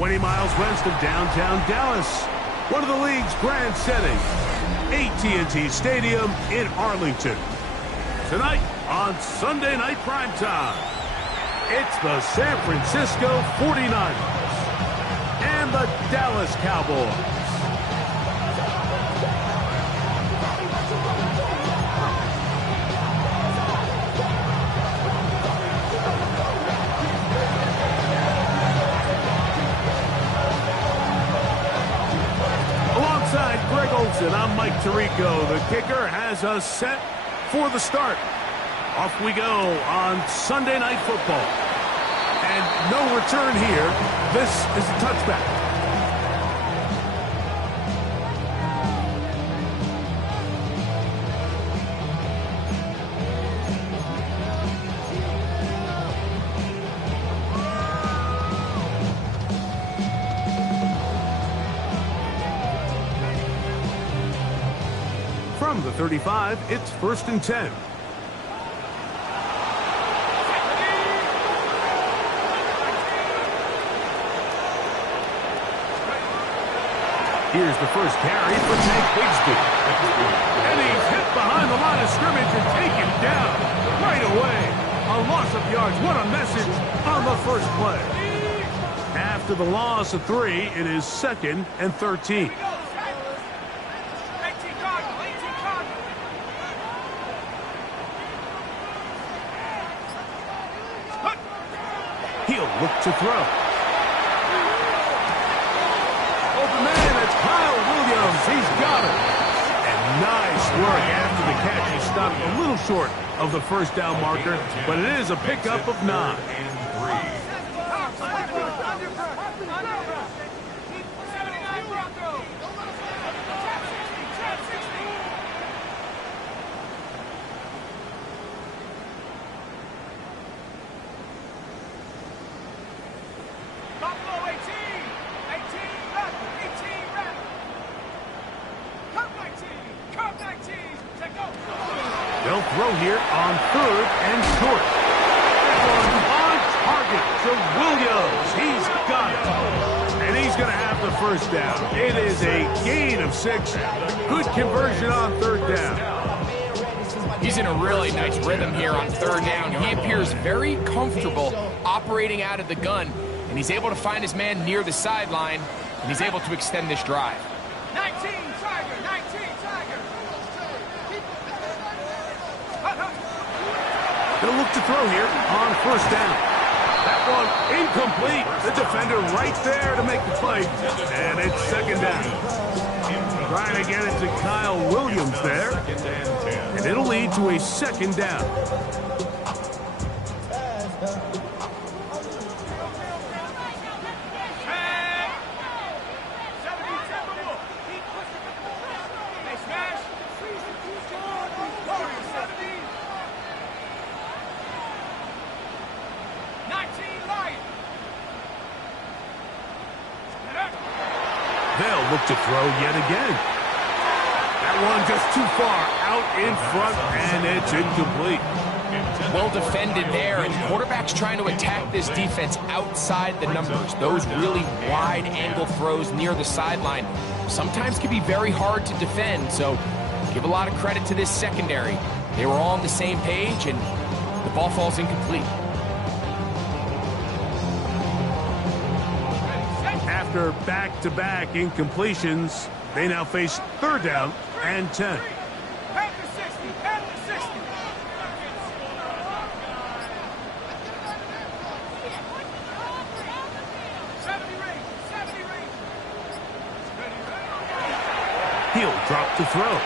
20 miles west of downtown Dallas. One of the league's grand settings, AT&T Stadium in Arlington. Tonight on Sunday Night Primetime, it's the San Francisco 49ers and the Dallas Cowboys. Greg Olsen, I'm Mike Tirico. The kicker has us set for the start. Off we go on Sunday Night Football. And no return here. This is a touchback. From the 35, it's 1st and 10. Here's the first carry for Tank Bigsby. And he's hit behind the line of scrimmage and taken down right away. A loss of yards. What a message on the first play. After the loss of 3, it is 2nd and 13. He'll look to throw. Open man, it's Kyle Williams. He's got it. And nice work after the catch. He stopped a little short of the first down marker, but it is a pickup of 9. They'll throw here on 3rd and short. On target to Williams. He's got it. And he's going to have the first down. It is a gain of 6. Good conversion on 3rd down. He's in a really nice rhythm here on 3rd down. He appears very comfortable operating out of the gun, and he's able to find his man near the sideline, and he's able to extend this drive. 19, Tiger, 19, Tiger. They'll look to throw here on 1st down. That one incomplete. The defender right there to make the play. And it's 2nd down. Trying to get it to Kyle Williams there. And it'll lead to a 2nd down. They'll look to throw yet again. That one just too far out in front, and it's incomplete. Well defended there, and quarterback's trying to attack this defense outside the numbers. Those really wide angle throws near the sideline sometimes can be very hard to defend, so give a lot of credit to this secondary. They were all on the same page, and the ball falls incomplete. After back-to-back incompletions, they now face 3rd down and 10. He'll drop to throw.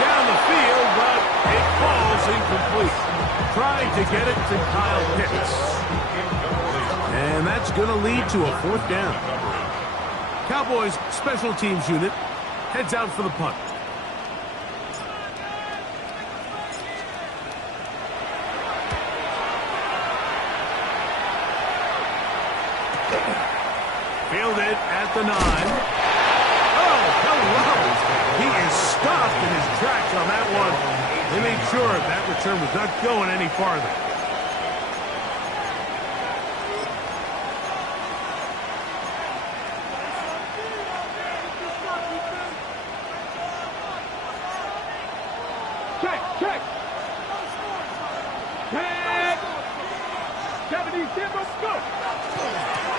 Down the field, but it falls incomplete. Trying to get it to Kyle Pitts. And that's going to lead to a 4th down. Cowboys special teams unit heads out for the punt. Fielded at the 9. Oh, hello! He is stopped in his tracks on that one. They made sure that return was not going any farther.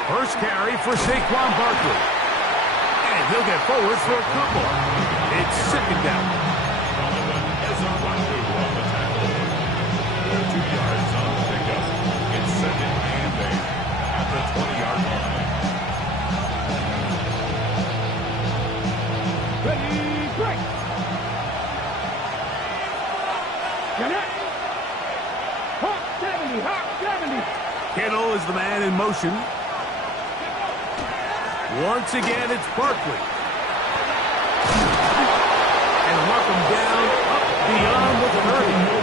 First carry for Saquon Barkley. And he'll get forward for a couple. It's second down. As a rusher on the tackle. 2 yards on the pickup. It's second and 8 at the 20-yard line. Ready, break. Hawk 70, Hawk 70. Kittle is the man in motion. Once again, it's Barkley. And mark him down up beyond the 30.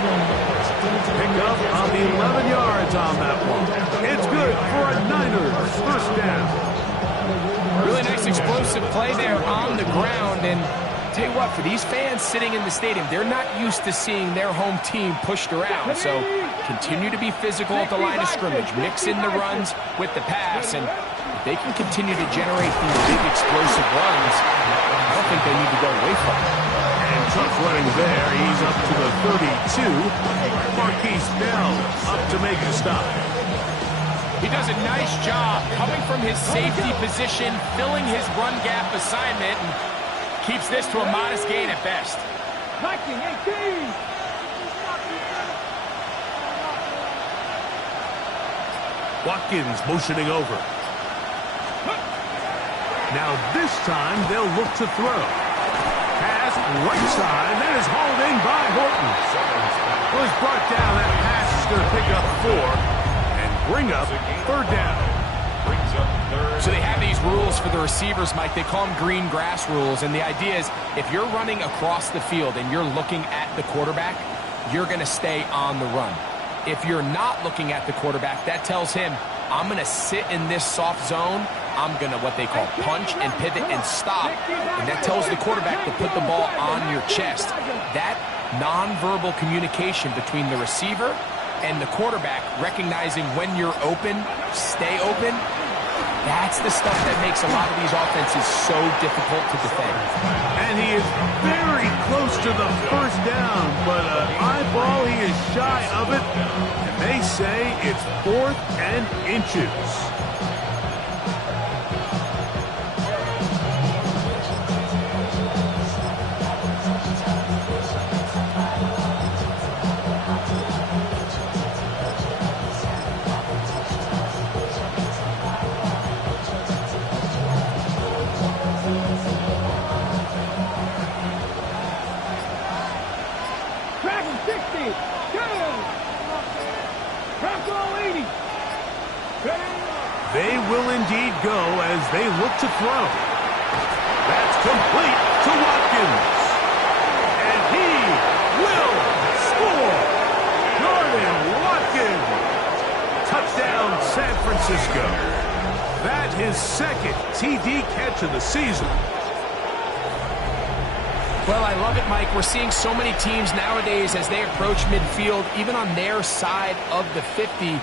Pick up on the 11 yards on that one. It's good for a Niners first down. Really nice explosive play there on the ground. And tell you what, for these fans sitting in the stadium, they're not used to seeing their home team pushed around. So continue to be physical at the line of scrimmage. Mix in the runs with the pass. And if they can continue to generate these big explosive runs, I don't think they need to go away from it. And tough running there. He's up to the 32. Marquise Bell up to make the stop. He does a nice job coming from his safety position, filling his run gap assignment, and keeps this to a modest gain at best. Viking 18. Watkins motioning over. Now this time they'll look to throw. Pass right side. That is hauled in by Horton. Was brought down. That pass is going to pick up 4 and bring up third down. So they have these rules for the receivers, Mike. They call them green grass rules. And the idea is if you're running across the field and you're looking at the quarterback, you're going to stay on the run. If you're not looking at the quarterback, that tells him, I'm going to sit in this soft zone. I'm going to what they call punch and pivot and stop. And that tells the quarterback to put the ball on your chest. That nonverbal communication between the receiver and the quarterback, recognizing when you're open, stay open, that's the stuff that makes a lot of these offenses so difficult to defend. And he is very close to the first down, but eyeball, he is shy of it. And they say it's 4th and inches. They will indeed go as they look to throw. That's complete to Watkins. And he will score. Jordan Watkins. Touchdown, San Francisco. That his second TD catch of the season. Well, I love it, Mike. We're seeing so many teams nowadays as they approach midfield, even on their side of the 50,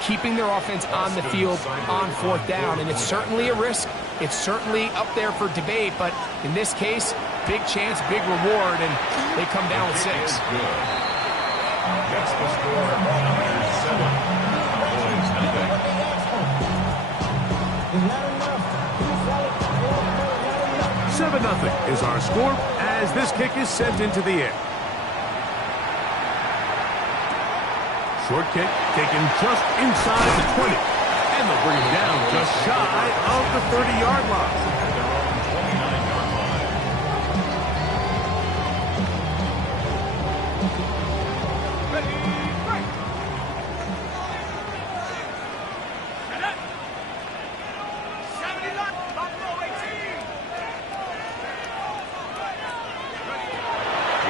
keeping their offense on the field on 4th down. And it's certainly a risk. It's certainly up there for debate. But in this case, big chance, big reward, and they come down with 6. That's the score. 7-0 is our score as this kick is sent into the air. Short kick taken just inside the 20. And they'll bring him down just shy of the 30-yard line.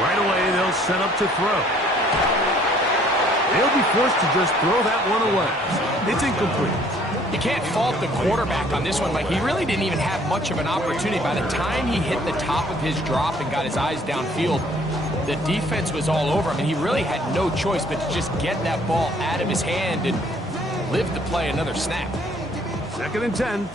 Right away, they'll set up to throw. They'll be forced to just throw that one away. It's incomplete. You can't fault the quarterback on this one, Mike. He really didn't even have much of an opportunity. By the time he hit the top of his drop and got his eyes downfield, the defense was all over him, and he really had no choice but to just get that ball out of his hand and live to play another snap. 2nd and 10.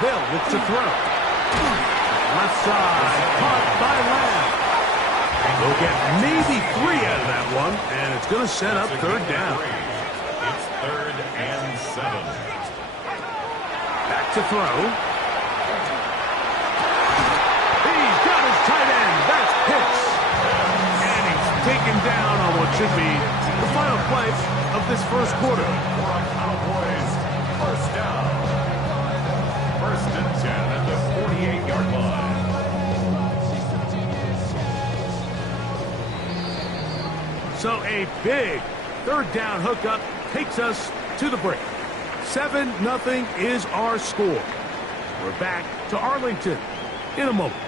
Hill looks to throw. Left side, caught by Lamb. They'll get maybe 3 out of that one, and it's going to set up third down. It's 3rd and 7. Back to throw. He's got his tight end. That's Pitts. And he's taken down on what should be the final play of this first quarter. For a Cowboys first down. 1st and 10 at the 48-yard line. So a big third down hookup takes us to the break. 7-0 is our score. We're back to Arlington in a moment.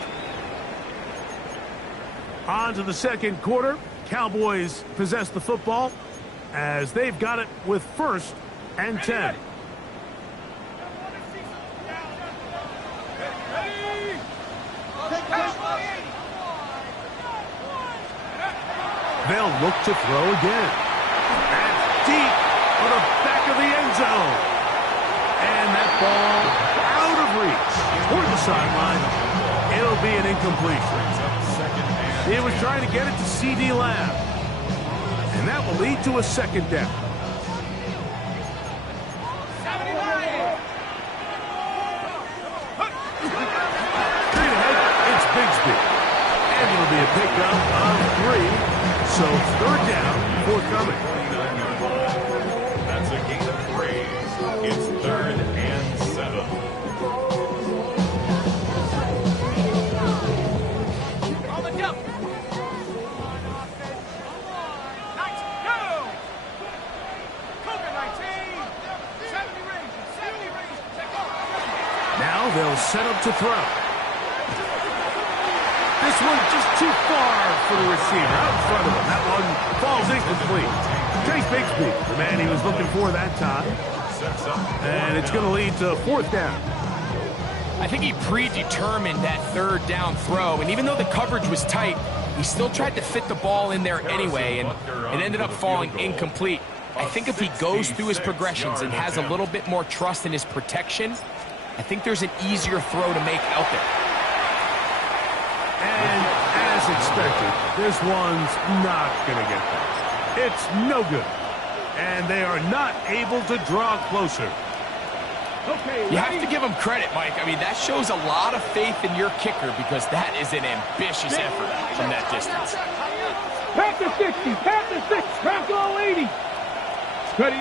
On to the second quarter. Cowboys possess the football as they've got it with 1st and 10. They'll look to throw again. That's deep on the back of the end zone. And that ball out of reach toward the sideline. It'll be an incompletion. He was trying to get it to C.D. Lamb. And that will lead to a second down. Straight ahead, it's Bigsby. And it'll be a pickup of 3. So 3rd down forthcoming. That's a gain of 3. It's 3rd and 7. On the jump. Nice. Go. Cougar 19. 70 range. 70 range. Take off. Now they'll set up to throw. This one just too far for the receiver out in front of him. That one falls incomplete. Chase Bigsby, the man he was looking for that time. And it's going to lead to 4th down. I think he predetermined that 3rd down throw, and even though the coverage was tight, he still tried to fit the ball in there anyway, and it ended up falling incomplete. I think if he goes through his progressions and has a little bit more trust in his protection, I think there's an easier throw to make out there. And as expected, this one's not going to get there. It's no good. And they are not able to draw closer. Okay, you have to give him credit, Mike. I mean, that shows a lot of faith in your kicker because that is an ambitious effort from that distance. Pass to 60. Pass to 6. Pass to 80. Ready.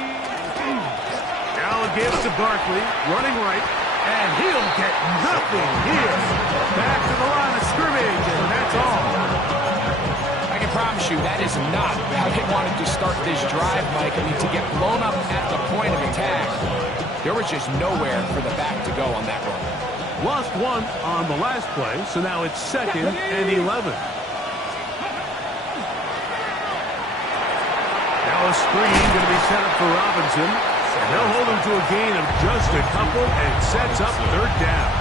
Now a give to Barkley, running right. And he'll get nothing here. Back to the line of scrimmage, and that's all. I can promise you that is not how they wanted to start this drive, Mike. I mean, to get blown up at the point of attack, there was just nowhere for the back to go on that run. Lost 1 on the last play, so now it's 2nd and 11. Now a screen going to be set up for Robinson. And they'll hold him to a gain of just a couple and sets up 3rd down.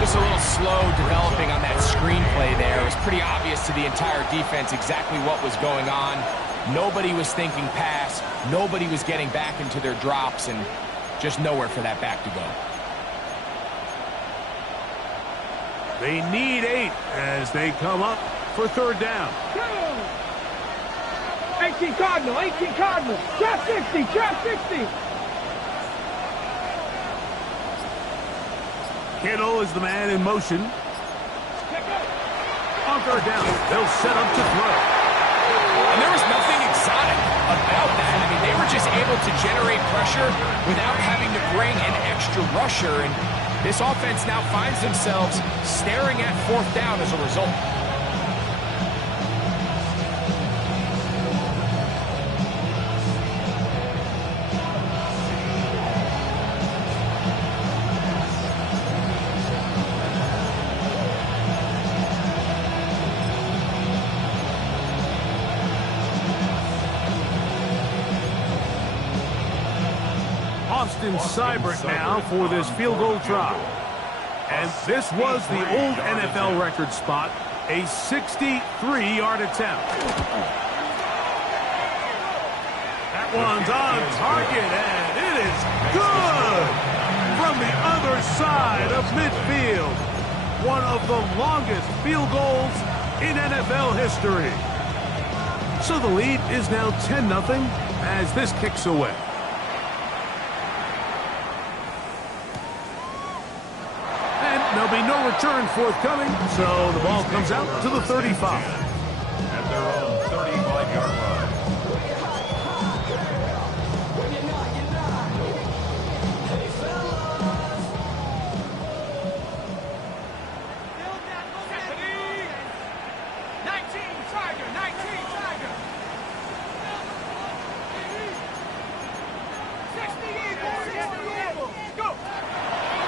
Just a little slow developing on that screenplay there. It was pretty obvious to the entire defense exactly what was going on. Nobody was thinking pass. Nobody was getting back into their drops, and just nowhere for that back to go. They need 8 as they come up for 3rd down. 18 Cardinal, 18 Cardinal. Trap 60, trap 60. Kittle is the man in motion. On 3rd down, they'll set up to throw. And there was nothing exotic about that. I mean, they were just able to generate pressure without having to bring an extra rusher. And this offense now finds themselves staring at 4th down as a result. Austin Seibert now for this field goal try. And this was the old NFL record spot, a 63-yard attempt. That one's on target, and it is good. from the other side of midfield. One of the longest field goals in NFL history. So the lead is now 10-0 as this kicks away. And there'll be no return forthcoming, so the ball comes out to the 35. At their own 35-yard line.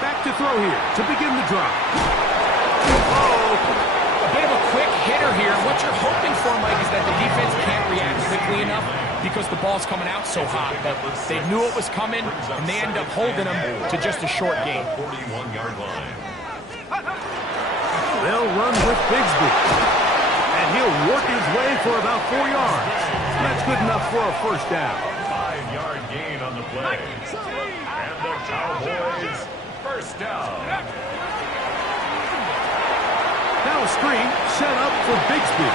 Back to throw here to begin the drive. Oh, A bit of a quick hitter here. What you're hoping for, Mike, is that the defense can't react quickly enough because the ball's coming out so hot. But they knew it was coming, and they end up holding them to just a short gain. 41-yard line. they'll run with Bigsby. And he'll work his way for about 4 yards. That's good enough for a first down. 5-yard gain on the play. And the Cowboys first down. Now a screen set up for Bigsby.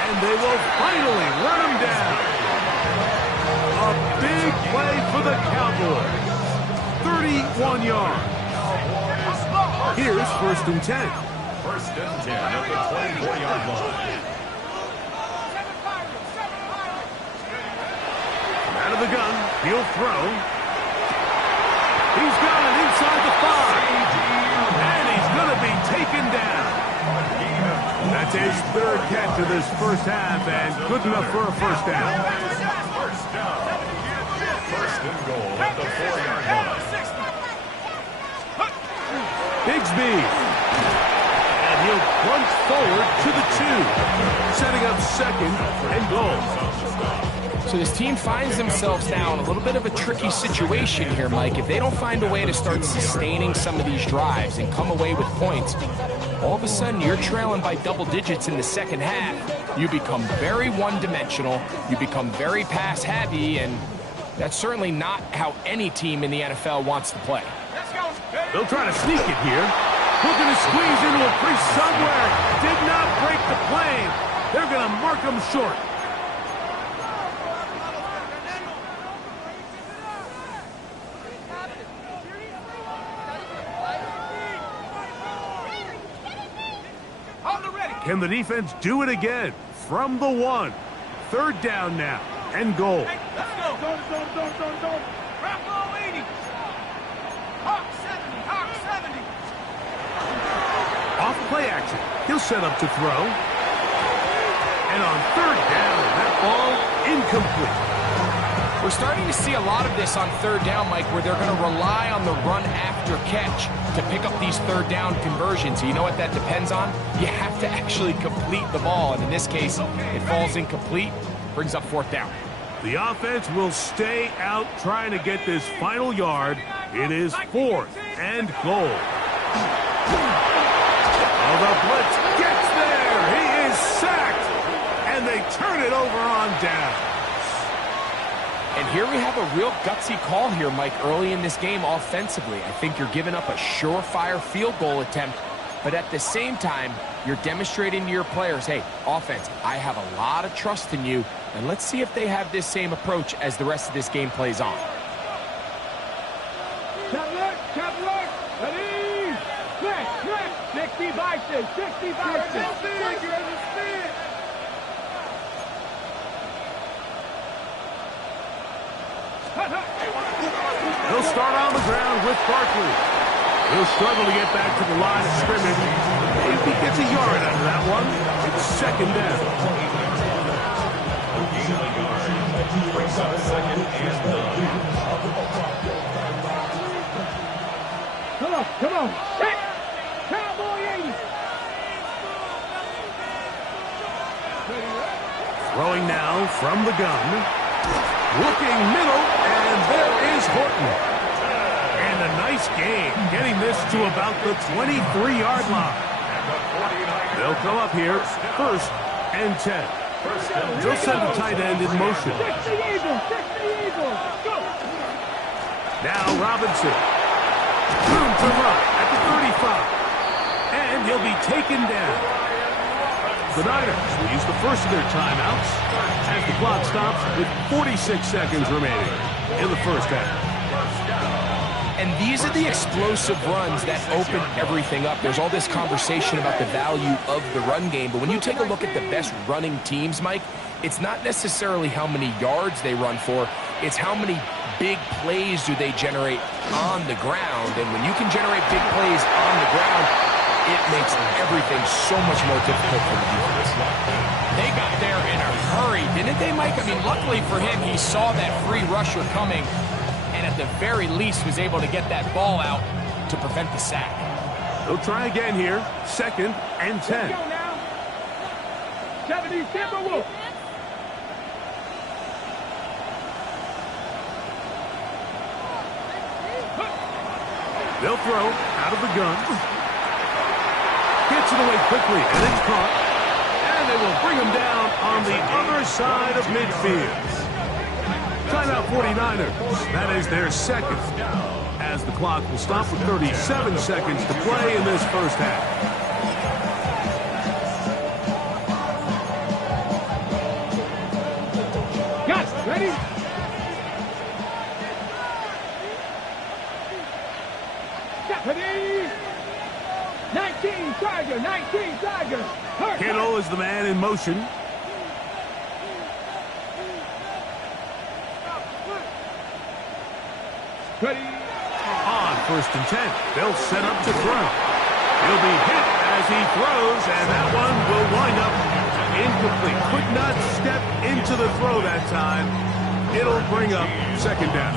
And they will finally run him down. A big play for the Cowboys. 31 yards. Here's 1st and 10. 1st and 10 at the 24-yard line. Out of the gun, he'll throw. He's got it inside the 5. And he's going to be taken down. That's his 3rd catch of this first half, and good enough for a first down. First down. 1st and goal at the 4-yard line. Bigsby. And he'll plunge forward to the 2. Setting up 2nd and goal. So this team finds themselves now in a little bit of a tricky situation here, Mike. If they don't find a way to start sustaining some of these drives and come away with points, all of a sudden you're trailing by double digits in the second half. You become very one-dimensional, you become very pass-heavy, and that's certainly not how any team in the NFL wants to play. They'll try to sneak it here. Looking to squeeze into a crease somewhere. Did not break the plane. They're going to mark him short. Can the defense do it again? From the 1. 3rd down now. And goal. Let's go. Don't. Bravo 80. Hawk 70. Hawk 70. Off play action. He'll set up to throw. And on 3rd down, that ball incomplete. We're starting to see a lot of this on 3rd down, Mike, where they're going to rely on the run after catch to pick up these 3rd down conversions. You know what that depends on? You have to actually complete the ball, and in this case, it falls incomplete, brings up 4th down. The offense will stay out trying to get this final yard. It is 4th and goal. Oh, the blitz gets there. He is sacked. And they turn it over on down. And here we have a real gutsy call here, Mike, early in this game offensively. I think you're giving up a surefire field goal attempt, but at the same time, you're demonstrating to your players, hey, offense, I have a lot of trust in you, and let's see if they have this same approach as the rest of this game plays on. Cutler, ready, split, 60 biceps, 60 biceps. He'll start on the ground with Barkley. He'll struggle to get back to the line of scrimmage. If he gets a yard out of that one, it's 2nd down. Come on. Hit. Cowboy 80. Throwing now from the gun. Looking middle, and there is Horton. And a nice game, getting this to about the 23-yard line. They'll come up here, 1st and 10. They'll send the tight end in motion. 60 Eagles, 60 Now Robinson. Room to run at the 35. And he'll be taken down. The Niners will use the first of their timeouts as the clock stops with 46 seconds remaining in the first half. And these are the explosive runs that open everything up. There's all this conversation about the value of the run game, but when you take a look at the best running teams, Mike, it's not necessarily how many yards they run for, it's how many big plays do they generate on the ground. And when you can generate big plays on the ground, it makes everything so much more difficult for the defense. They got there in a hurry, didn't they, Mike? I mean, luckily for him, he saw that free rusher coming, and at the very least was able to get that ball out to prevent the sack. They'll try again here. 2nd and 10. 70 Timberwolves. They'll throw out of the gun. Gets it away quickly, and it's caught. And they will bring him down on the other side of midfield. Timeout 49ers. That is their second. As the clock will stop with 37 seconds to play in this first half. Got it. Ready? Stephanie. 19 Tiger. 19 Tiger. Kittle is the man in motion. Ready? On 1st and 10. They'll set up to throw. He'll be hit as he throws, and that one will wind up incomplete. Could not step into the throw that time. It'll bring up 2nd down.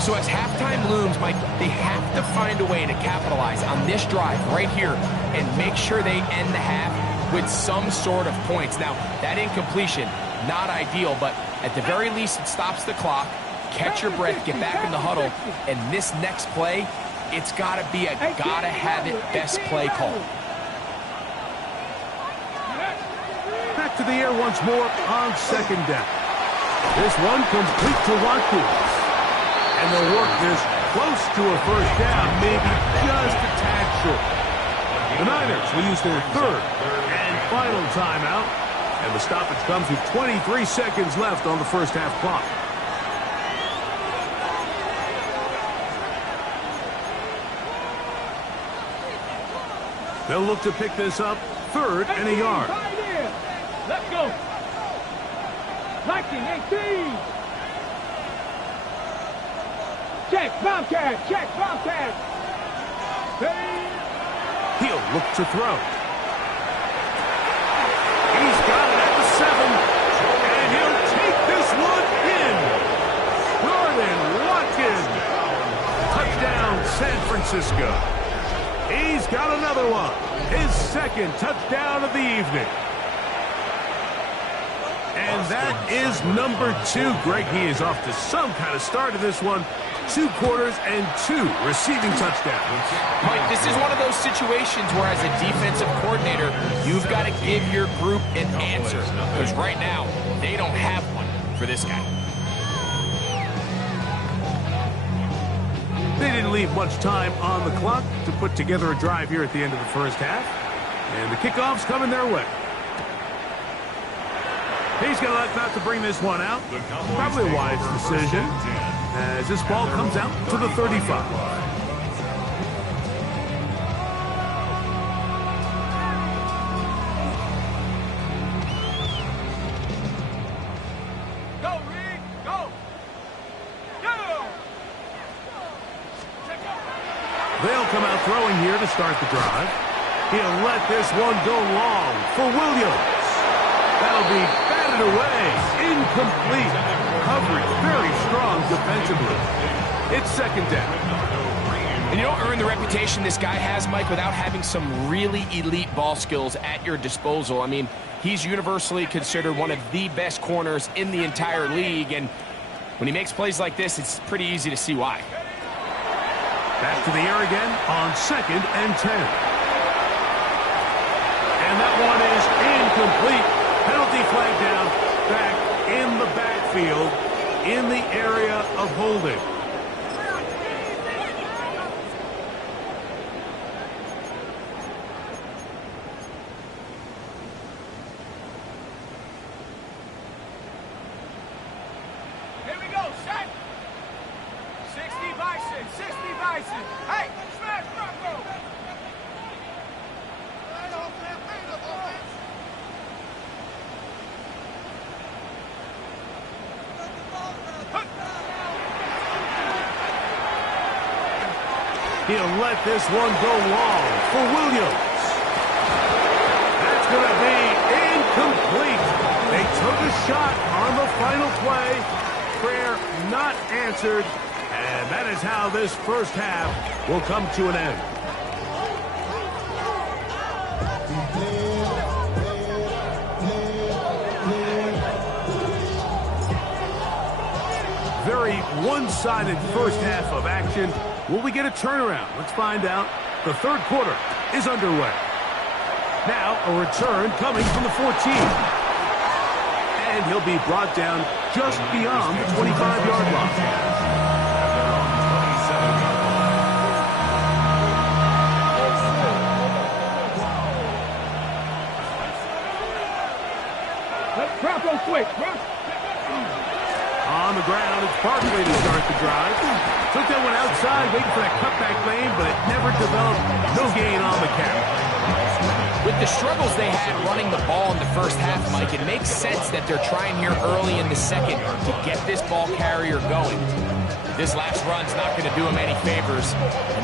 So as halftime looms, Mike, they have to find a way to capitalize on this drive right here and make sure they end the half with some sort of points. Now, that incompletion, not ideal, but at the very least, it stops the clock. Catch your breath, get back in the huddle, and this next play, it's got to be a gotta-have-it best play call. Back to the air once more on 2nd down. This one complete to Watkins. And they'll work this close to a first down, maybe just a tad short. The Niners will use their 3rd and final timeout. And the stoppage comes with 23 seconds left on the first half clock. They'll look to pick this up 3rd and a yard. Let's go. 19-18. Check, Bobcat, check, Bobcat. He'll look to throw. He's got it at the 7. And he'll take this one in. Jordan Watkins. Touchdown, San Francisco. He's got another one. His 2nd touchdown of the evening. And that is number 2. Greg, he is off to some kind of start in this one. 2 quarters and 2 receiving touchdowns. Mike, this is one of those situations where as a defensive coordinator, you've got to give your group an answer. Because right now, they don't have one for this guy. They didn't leave much time on the clock to put together a drive here at the end of the first half. And the kickoff's coming their way. He's going to elect not to bring this one out. Probably a wise decision as this ball comes out to the 35. Go, Reed, go. Go. They'll come out throwing here to start the drive. He'll let this one go long for Williams. That'll be batted away. Incomplete. Coverage very strong defensively. It's 2nd down. And you don't earn the reputation this guy has, Mike, without having some really elite ball skills at your disposal. I mean, he's universally considered one of the best corners in the entire league, and when he makes plays like this, it's pretty easy to see why. Back to the air again on 2nd and 10. And that one is incomplete. Penalty flag down back in the backfield. in the area of holding. Here we go, set. 60 Bison, 60 Bison. Hey, smash Bronco. He'll let this one go long for Williams. That's going to be incomplete. They took a shot on the final play. Prayer not answered. And that is how this first half will come to an end. Very one-sided first half of action. Will we get a turnaround? Let's find out. The third quarter is underway. Now a return coming from the 14. And he'll be brought down just beyond the 25-yard line. Let's Bronco quick. On the ground, it's Barkley to start the drive. Took that one outside, waiting for that cutback lane, but it never developed. No gain on the carry. With the struggles they had running the ball in the first half, Mike, it makes sense that they're trying here early in the second to get this ball carrier going. This last run's not going to do him any favors.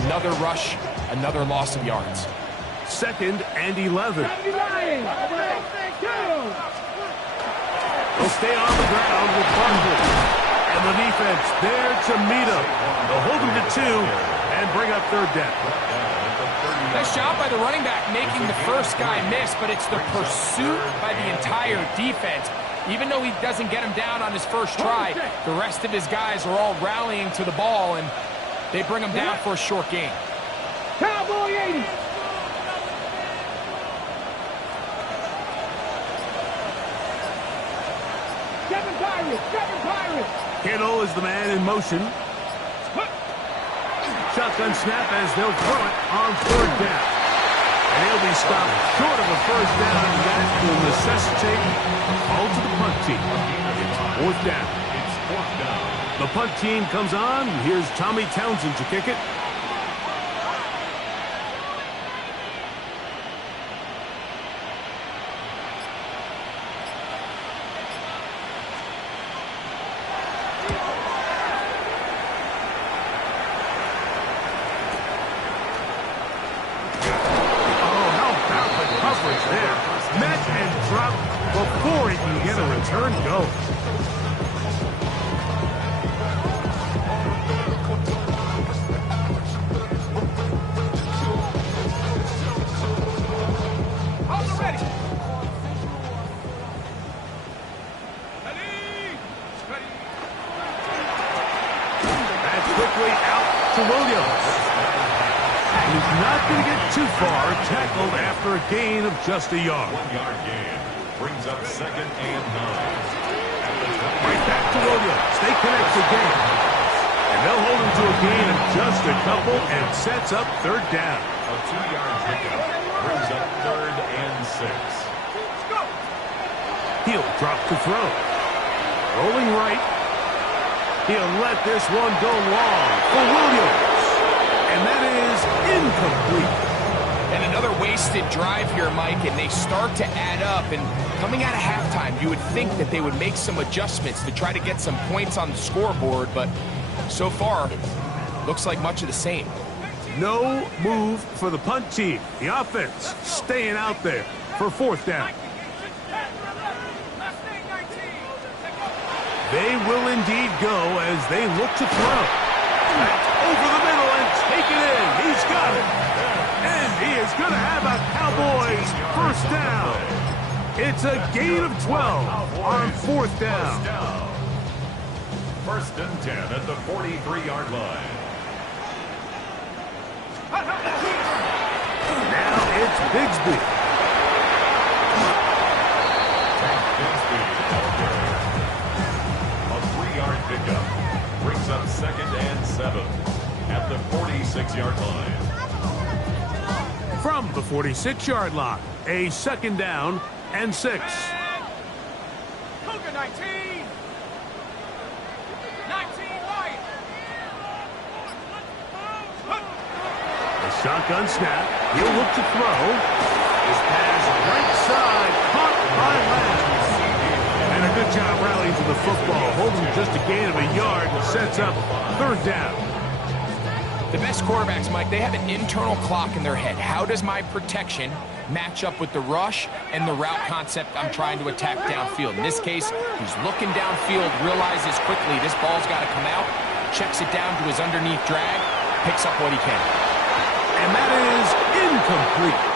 Another rush, another loss of yards. 2nd and 11. They'll stay on the ground with Barkley. And the defense there to meet him. They'll hold him to 2 and bring up third down. Nice job by the running back making the first guy miss, but it's the pursuit by the entire defense. Even though he doesn't get him down on his first try, the rest of his guys are all rallying to the ball, and they bring him down for a short gain. Cowboy 80. Seven Pirates. Kittle is the man in motion. Shotgun snap as they'll throw it on third down. And he'll be stopped short of a first down, and that will necessitate a call to the punt team. It's fourth down. The punt team comes on. Here's Tommy Townsend to kick it. Before he can get a return go. That's quickly out to Williams. He's not going to get too far, tackled after a gain of just a yard. 1 yard gain. Brings up 2nd and 9. Right back to Williams. They connect again. And they'll hold him to a gain of just a couple and sets up third down. A 2-yard pickup brings up 3rd and 6. He'll drop to throw. Rolling right. He'll let this one go long for Williams. And that is incomplete. And another wasted drive here, Mike, and they start to add up. And coming out of halftime, you would think that they would make some adjustments to try to get some points on the scoreboard, but so far, looks like much of the same. No move for the punt team. The offense staying out there for fourth down. They will indeed go as they look to throw. That's over the middle and take it in. He's got it. And he is going to have a Cowboys first down. It's a gain of 12 on fourth down. 1st and 10 at the 43-yard line. Now it's Bigsby. A 3-yard pickup. second and 7 at the 46-yard line. From the 46-yard line, a second down and 6. Cougar 19. 19 right. A shotgun snap. He'll look to throw. His pass right side, caught by Lamb. And a good job rallying to the football. Holding just a gain of a yard and sets up third down. The best quarterbacks, Mike, they have an internal clock in their head. How does my protection match up with the rush and the route concept I'm trying to attack downfield? In this case, he's looking downfield, realizes quickly this ball's got to come out, checks it down to his underneath drag, picks up what he can. And that is incomplete.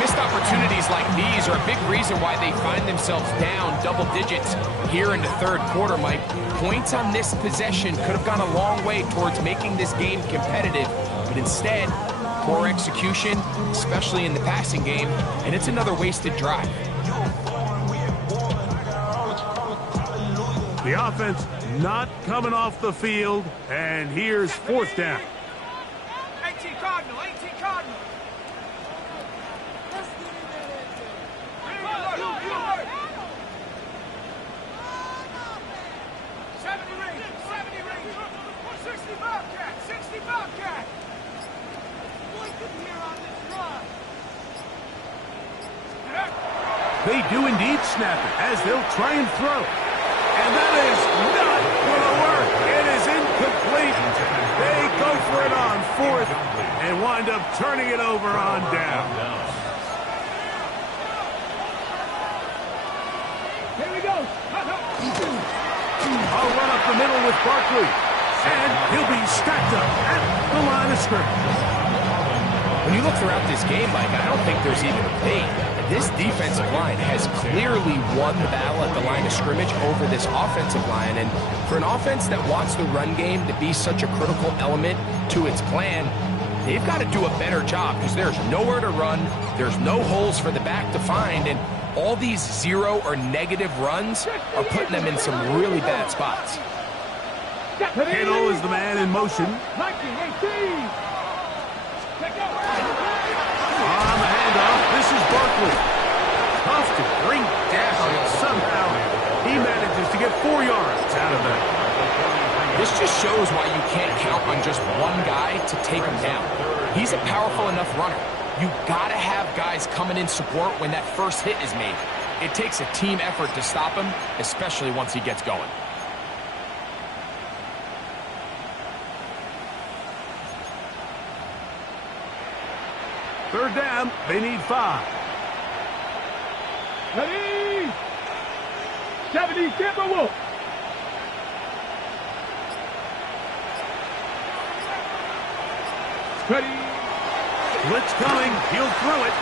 Missed opportunities like these are a big reason why they find themselves down double digits here in the third quarter, Mike. Points on this possession could have gone a long way towards making this game competitive, but instead, poor execution, especially in the passing game, and it's another wasted drive. The offense not coming off the field, and here's fourth down. 18 Cardinal, 18 Cardinal. 70 range, 70 range. 60 Bobcat, 60 Bobcat. They do indeed snap it as they'll try and throw. And that is not going to work. It is incomplete. They go for it on fourth and wind up turning it over on down. Here we go. I'll run up the middle with Barkley. And he'll be stacked up at the line of scrimmage. When you look throughout this game, Mike, I don't think there's even a debate. This defensive line has clearly won the battle at the line of scrimmage over this offensive line. And for an offense that wants the run game to be such a critical element to its plan, they've got to do a better job because there's nowhere to run, there's no holes for the back to find, and all these zero or negative runs are putting them in some really bad spots. Kittle is the man in motion. 1918. On the handoff, this is Barkley. Tough to bring down, and somehow he manages to get 4 yards out of that. This just shows why you can't count on just one guy to take him down. He's a powerful enough runner. You gotta have guys coming in support when that first hit is made. It takes a team effort to stop him, especially once he gets going. Third down, they need 5. Ready? 70 Timberwolf. Ready? Blitz coming, he'll throw it.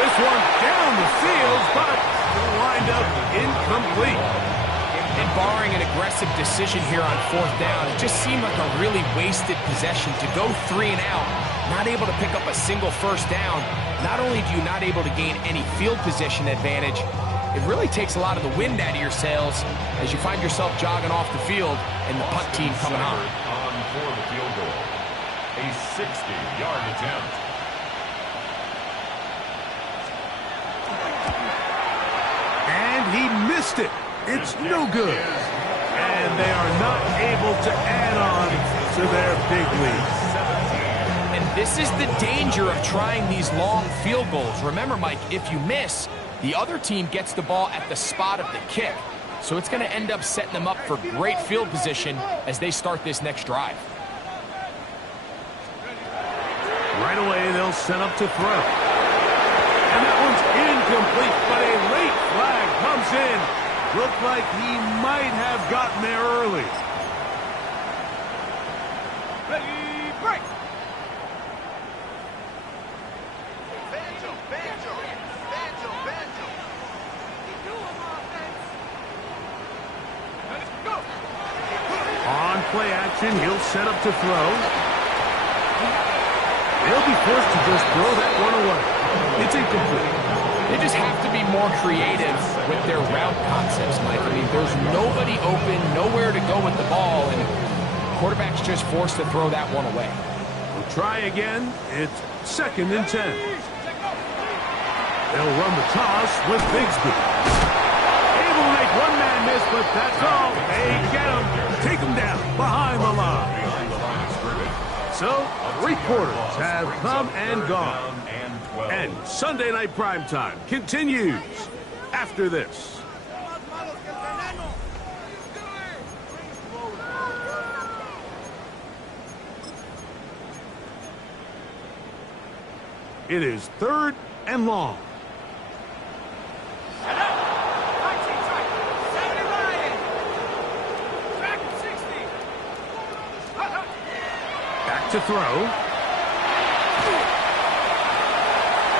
This one down the field, but will wind up incomplete. And barring an aggressive decision here on fourth down, it just seemed like a really wasted possession to go 3 and out, not able to pick up a single first down. Not only do you not able to gain any field position advantage, it really takes a lot of the wind out of your sails as you find yourself jogging off the field and the punt team coming on. On for the field goal. A 60-yard attempt. And he missed it. It's no good. And they are not able to add on to their big lead. And this is the danger of trying these long field goals. Remember, Mike, if you miss, the other team gets the ball at the spot of the kick. So it's going to end up setting them up for great field position as they start this next drive. Right away, they'll set up to throw. And that one's incomplete, but a late flag comes in. Looked like he might have gotten there early. Ready? Break. Let's go. On play action, he'll set up to throw. They'll be forced to just throw that one away. It's incomplete. They just have to be more creative with their route concepts, Mike. I mean, there's nobody open, nowhere to go with the ball, and quarterback's just forced to throw that one away. We'll try again. It's 2nd and 10. They'll run the toss with Bigsby. Able to make one man miss, but that's all. They get him. Take him down behind the line. So, 3 quarters have come and gone. And Sunday Night Primetime continues after this. It is 3rd and long. Back to throw.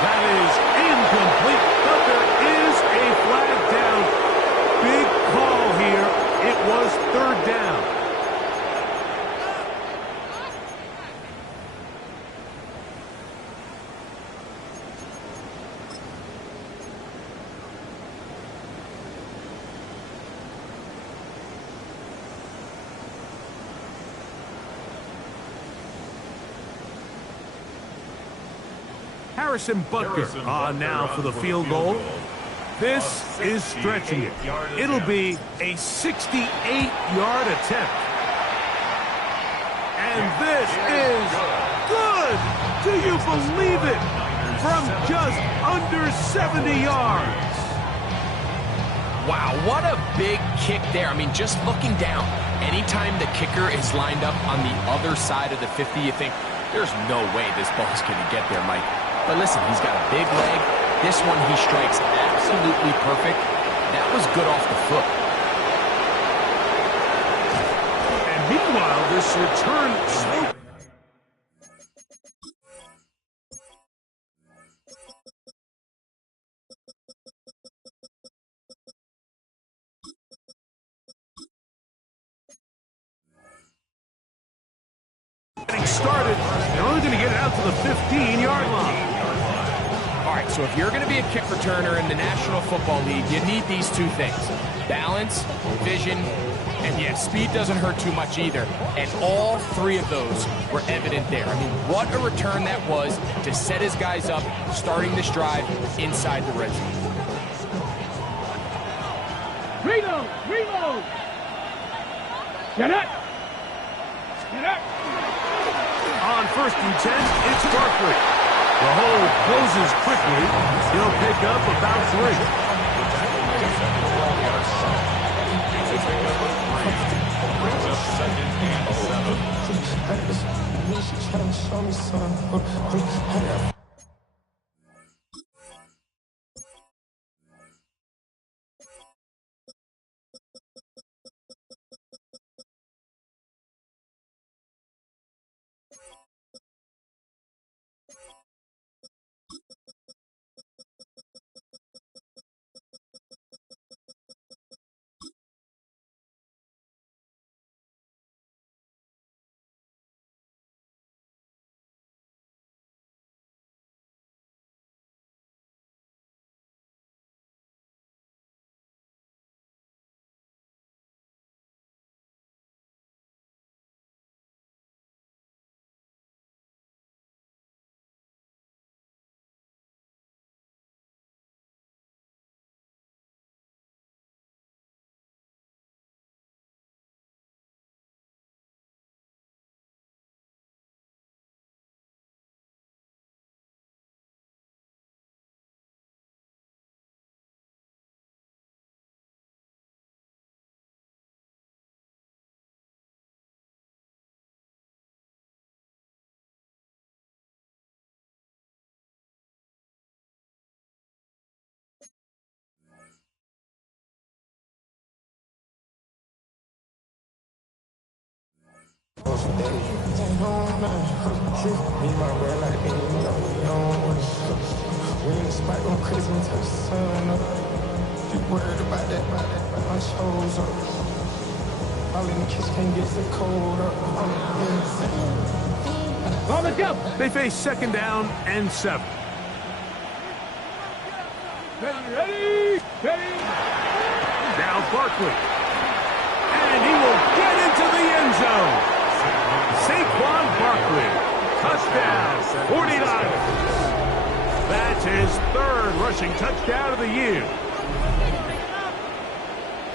That is incomplete, but there is a flag down. Big call here. It was 3rd down. Harrison Butker on now for the field goal. This is stretching it. It'll be a 68-yard attempt. And this is good. Do you believe it? From just under 70 yards. Wow, what a big kick there. I mean, just looking down, anytime the kicker is lined up on the other side of the 50, you think, there's no way this ball's going to get there, Mike. But listen, he's got a big leg. This one he strikes absolutely perfect. That was good off the foot. And meanwhile, this return slow. Getting started, they're only going to get it out to the 15-yard line. All right, so if you're going to be a kick returner in the National Football League, you need these 2 things. Balance, vision, and yes, speed doesn't hurt too much either. And all 3 of those were evident there. I mean, what a return that was to set his guys up, starting this drive inside the red zone. Reload! Reload! Get up! Get up! On 1st and 10, it's Barkley. The hole closes quickly. He'll pick up about 3. They face 2nd down and 7. Ready? Now Barkley. And he will get into the end zone. Saquon Barkley. Touchdown, 49ers. That's his third rushing touchdown of the year.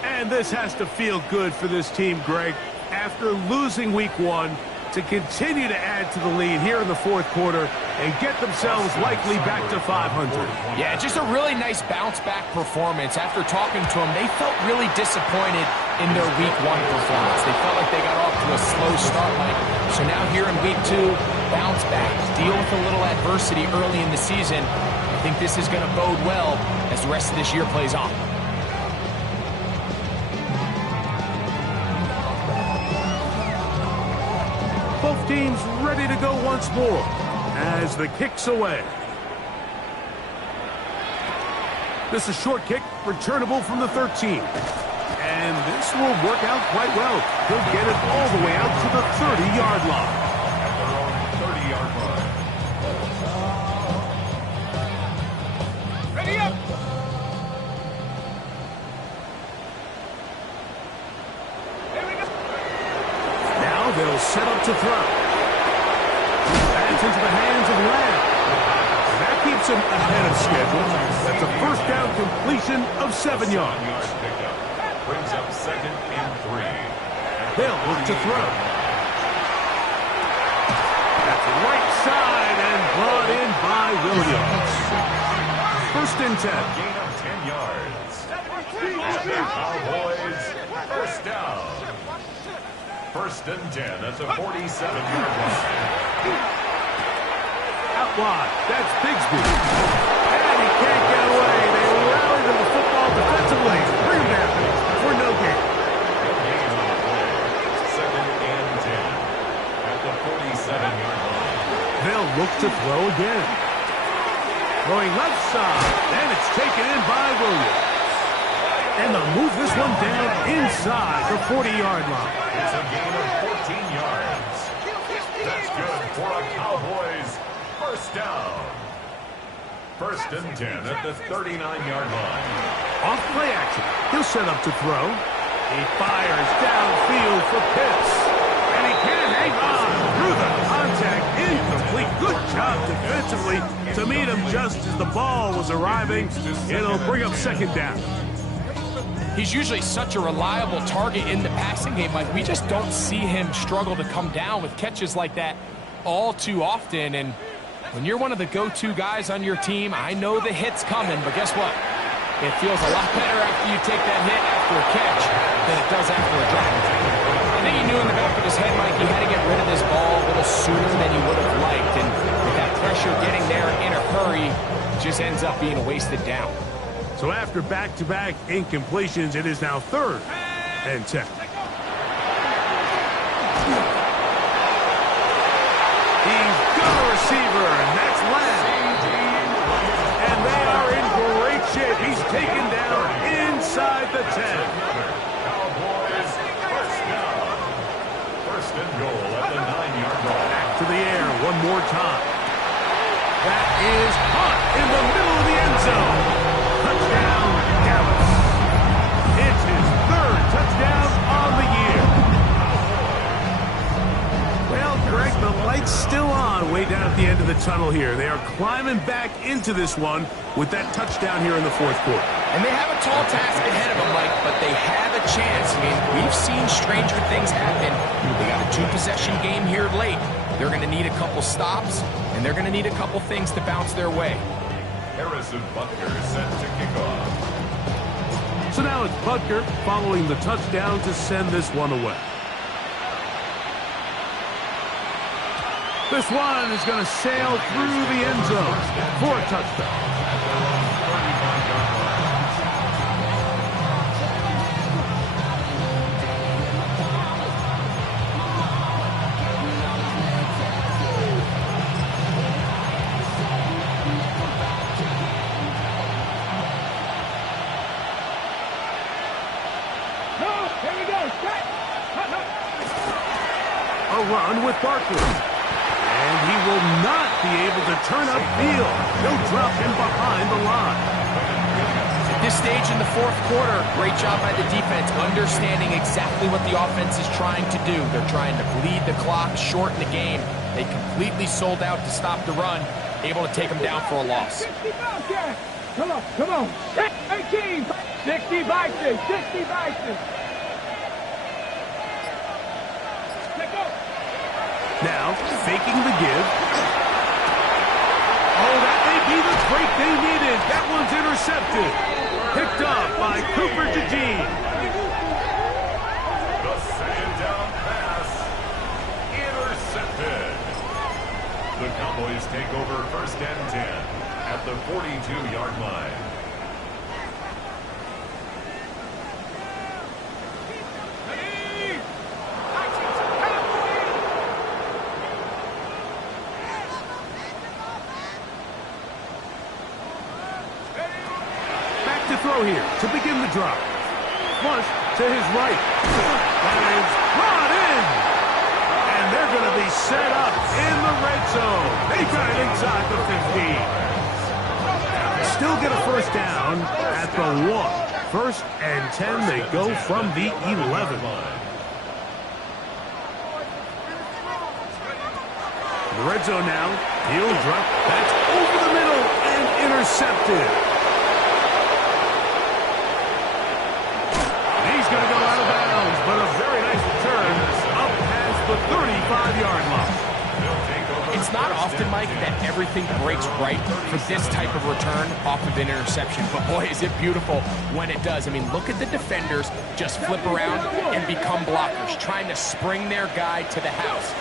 And this has to feel good for this team, Greg. After losing week 1, to continue to add to the lead here in the fourth quarter and get themselves likely back to 500. Yeah, just a really nice bounce-back performance. After talking to them, they felt really disappointed in their week 1 performance. They felt like they got off to a slow start, Mike. So now here in week 2, bounce back, deal with a little adversity early in the season. I think this is going to bode well as the rest of this year plays on. Both teams ready to go once more as the kick's away. This is a short kick, returnable from the 13. And this will work out quite well. He'll get it all the way out to the 30-yard line. At their own 30-yard line. Ready up! Here we go! Now they'll set up to throw. That's into the hands of Lamb. That keeps him ahead of schedule. That's a first down completion of 7 yards. 7-yard pickup. Brings up 2nd and 3. They'll look to throw. That's right side and brought in by Williams. First and 10. Gain of 10 yards. And the Cowboys, first down. First and 10 at the 47-yard line. Out wide. That's Bigsby. And he can't get away. They rally to the football defensively. Bring him down for no gain. Gain on the play. 2nd and 10 at the 47-yard line. They'll look to throw again. Throwing left side. And it's taken in by Williams. And they'll move this one down inside the 40-yard line. It's a gain of 14 yards. That's good for a Cowboys first down. First and 10 at the 39-yard line. Off play action. He'll set up to throw. He fires downfield for Pitts. And he can't hang on through the contact. Incomplete. Good job defensively to meet him just as the ball was arriving. It'll bring up 2nd down. He's usually such a reliable target in the passing game. Like, we just don't see him struggle to come down with catches like that all too often. And when you're one of the go-to guys on your team, I know the hit's coming, but guess what? It feels a lot better after you take that hit after a catch than it does after a drop. I think he knew in the back of his head, Mike, he had to get rid of this ball a little sooner than he would have liked. And with that pressure getting there in a hurry, it just ends up being a wasted down. So after back-to-back incompletions, it is now 3rd and 10. He's got a receiver, and that's Lamb. And they are in great shape. He's taken down inside the 10. Cowboys first down. First and goal at the 9-yard line. Back to the air one more time. That is caught in the middle of the end zone. Touchdown, Dallas. It's his 3rd touchdown on the year. Well, Greg, the light's still on way down at the end of the tunnel here. They are climbing back into this one with that touchdown here in the fourth quarter. And they have a tall task ahead of them, Mike, but they have a chance. I mean, we've seen stranger things happen. They got a 2-possession game here late. They're going to need a couple stops, and they're going to need a couple things to bounce their way. Harrison Butker set to kick off. So now it's Butker following the touchdown to send this one away. This one is going to sail through the end zone for a touchdown. A run with Barkley. And he will not be able to turn upfield. He'll drop him behind the line. this stage in the fourth quarter, great job by the defense, understanding exactly what the offense is trying to do. They're trying to bleed the clock, shorten the game. They completely sold out to stop the run, able to take them down for a loss. Come on, come on. 18, 60 Bison, 60 Bison. Now, faking the give. Oh, that may be the break they needed. That one's intercepted. Picked up by Cooper DeJean. The second down pass. Intercepted. The Cowboys take over 1st and 10 at the 42-yard line. Throw here to begin the drive. Flush to his right. That is brought in. And they're going to be set up in the red zone. They got it inside the 15. Still get a first down at the 1. 1st and 10. They go from the 11. The red zone now. Heel drop. That's over the middle and intercepted. He's going to go out of bounds, but a very nice return up past the 35-yard line. It's not often, Mike, that everything breaks right for this type of return off of an interception. But, boy, is it beautiful when it does. I mean, look at the defenders just flip around and become blockers, trying to spring their guy to the house.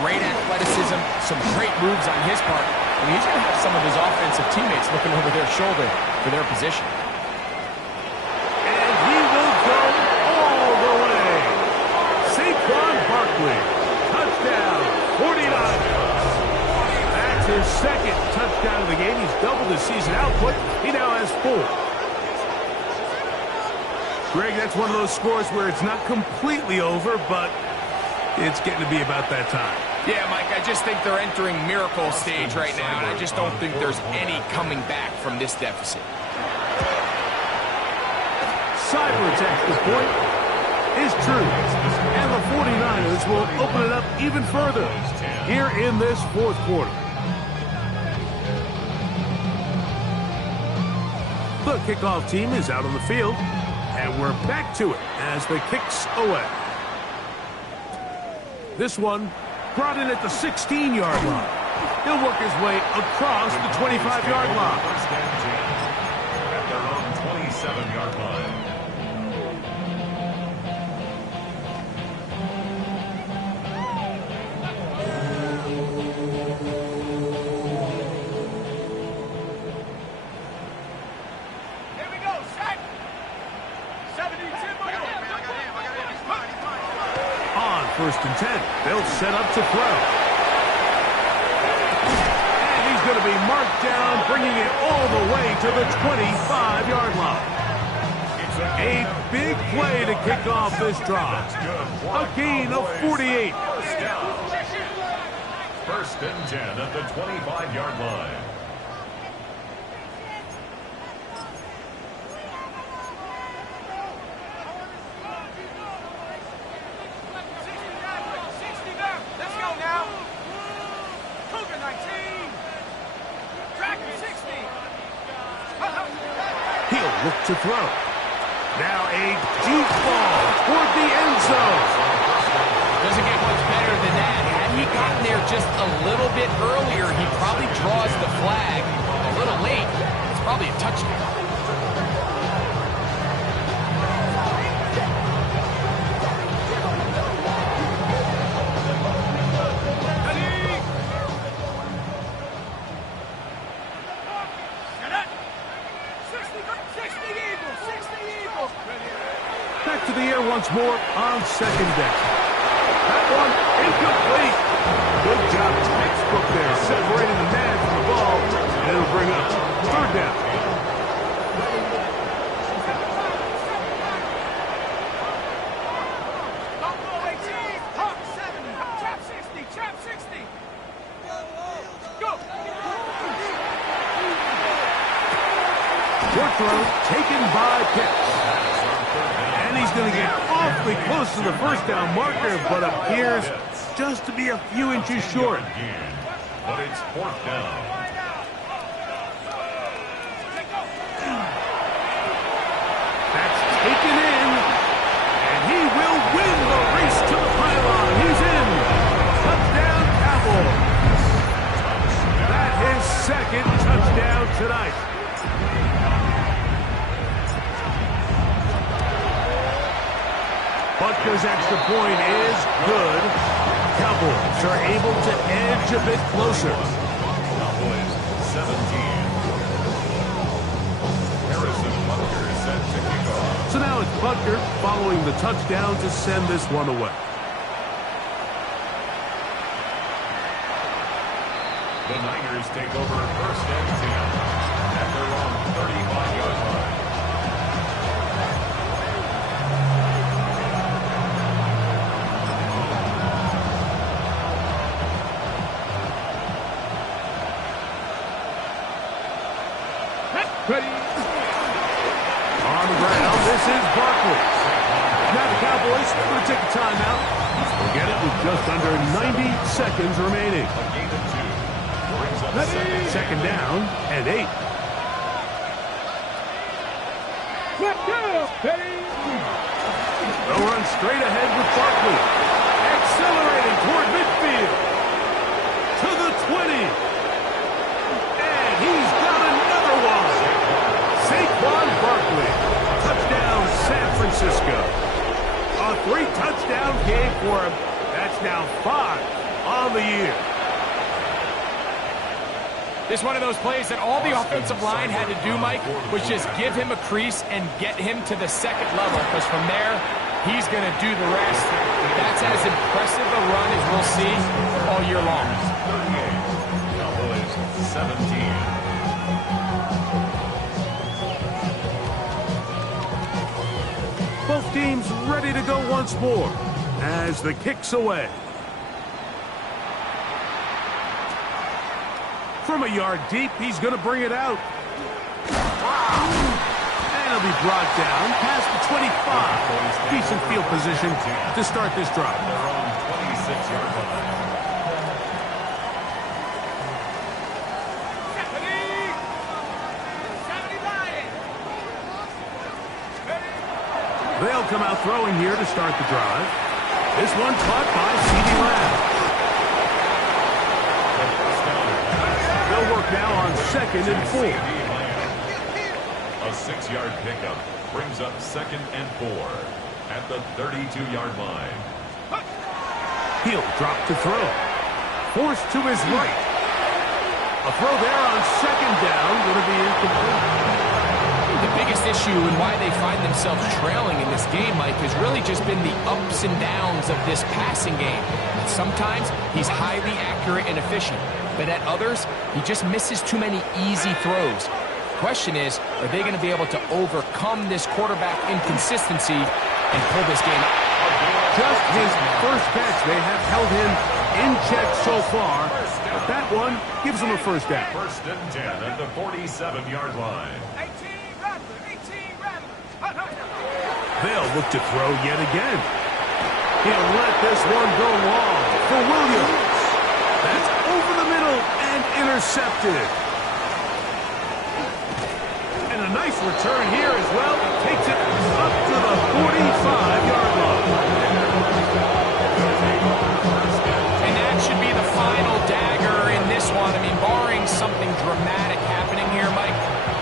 Great athleticism, some great moves on his part. I mean, he's going to have some of his offensive teammates looking over their shoulder for their position. Touchdown, 49. That's his second touchdown of the game. He's doubled his season output. He now has 4. Greg, that's one of those scores where it's not completely over, but it's getting to be about that time. Yeah, Mike, I just think they're entering miracle stage right now, and I just don't think there's any coming back from this deficit. Cyber attacks the point. Is true. And the 49ers will open it up even further here in this fourth quarter. The kickoff team is out on the field, and we're back to it as the kick's away. This one brought in at the 16-yard line. He'll work his way across the 25-yard line. At their own 27-yard line. First and 10. They'll set up to throw. And he's going to be marked down, bringing it all the way to the 25-yard line. A big play to kick off this drive. A gain of 48. First and 10 at the 25-yard line. Look to throw. Now a deep ball toward the end zone. Doesn't get much better than that. Had he gotten there just a little bit earlier, he probably draws the flag. A little late. It's probably a touchdown. To the air once more on second down. That one incomplete. Good job, textbook there, separating the man from the ball, and it'll bring up third down. throw taken by Pitts. And he's going to get awfully close to the first down marker, but appears just to be a few inches short. But it's fourth down. That's taken in, and he will win the race to the pylon. He's in. Touchdown, Cowboys. That's his second touchdown tonight. Butker's extra point is good. Cowboys are able to edge a bit closer. Cowboys 17. Harrison Butker set to kick off. So now it's Butker following the touchdown to send this one away. The Niners take over first and 10 at their own 35-yard line. Ready. On the ground, this is Barkley. Now the Cowboys are going to take a timeout. We'll get it with just under 90 seconds remaining. A gain of 2. Brings up Second down and 8. They'll run straight ahead with Barkley. Accelerating toward midfield. To the 20. And he's got another one. Saquon Barkley. Touchdown, San Francisco. A 3-touchdown game for him. That's now 5 on the year. This is one of those plays that all the offensive line had to do, Mike, was just give him a crease and get him to the second level, because from there, he's going to do the rest. That's as impressive a run as we'll see all year long. 38. Cowboys 17. Both teams ready to go once more as the kick's away. From a yard deep, he's going to bring it out. And he'll be brought down past the 25. Decent field position to start this drive. They're on 26-yard line. They'll come out throwing here to start the drive. This one caught by CeeDee Lamb. They'll work now on 2nd and 4. A 6-yard pickup brings up 2nd and 4 at the 32-yard line. He'll drop to throw. Forced to his right. A throw there on 2nd down. Going to be incomplete. The biggest issue and why they find themselves trailing in this game, Mike, has really just been the ups and downs of this passing game. Sometimes he's highly accurate and efficient, but at others, he just misses too many easy throws. The question is, are they going to be able to overcome this quarterback inconsistency and pull this game out? Just his first catch. They have held him in check so far, but that one gives him a first down. 1st and 10 at the 47-yard line. They'll look to throw yet again. He'll let this one go long for Williams. That's over the middle and intercepted. And a nice return here as well. Takes it up to the 45-yard line. And that should be the final dagger in this one. I mean, barring something dramatic happening here, Mike,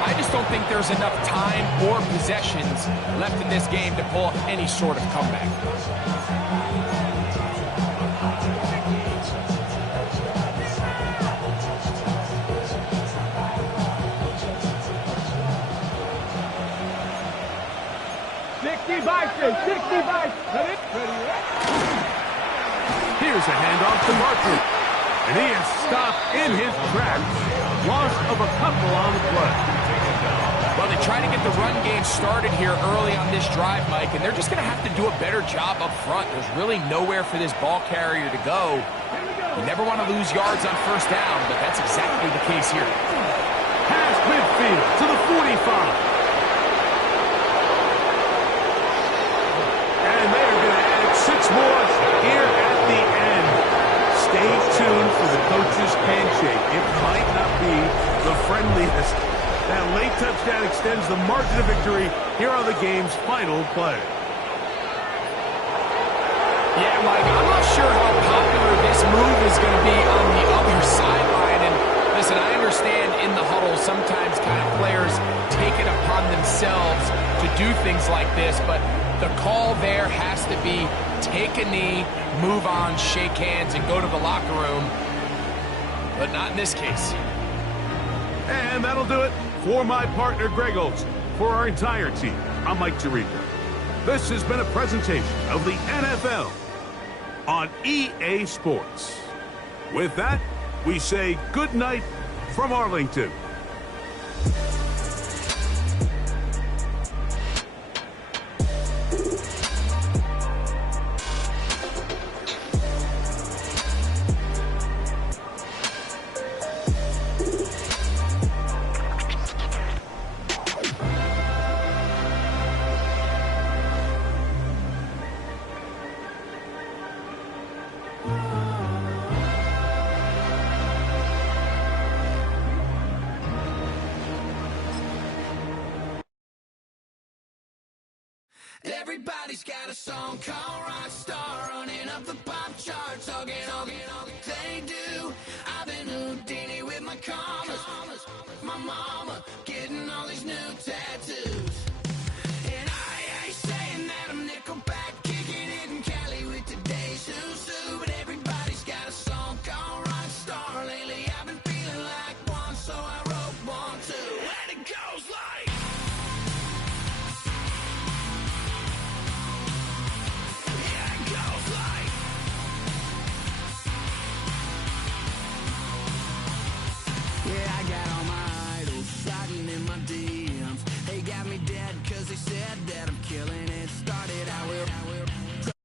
I just don't think there's enough time or possessions left in this game to pull off any sort of comeback. Here's a handoff to Barkley. And he is stopped in his tracks. Loss of a couple on the play. Well, they try to get the run game started here early on this drive, Mike, and they're just going to have to do a better job up front. There's really nowhere for this ball carrier to go. You never want to lose yards on 1st down, but that's exactly the case here. Past midfield to the 45. coach's handshake. It might not be the friendliest. That late touchdown extends the margin of victory here on the game's final play. Yeah, Mike, I'm not sure how popular this move is going to be on the other sideline. And listen, I understand in the huddle sometimes kind of players take it upon themselves to do things like this, but the call there has to be take a knee, move on, shake hands, and go to the locker room. But not in this case. And that'll do it for my partner, Greg Olsen. For our entire team, I'm Mike Tirico. This has been a presentation of the NFL on EA Sports. With that, we say good night from Arlington. Everybody's got a song called Rockstar, running up the pop charts, all they do. I've been Houdini with my commas, my mama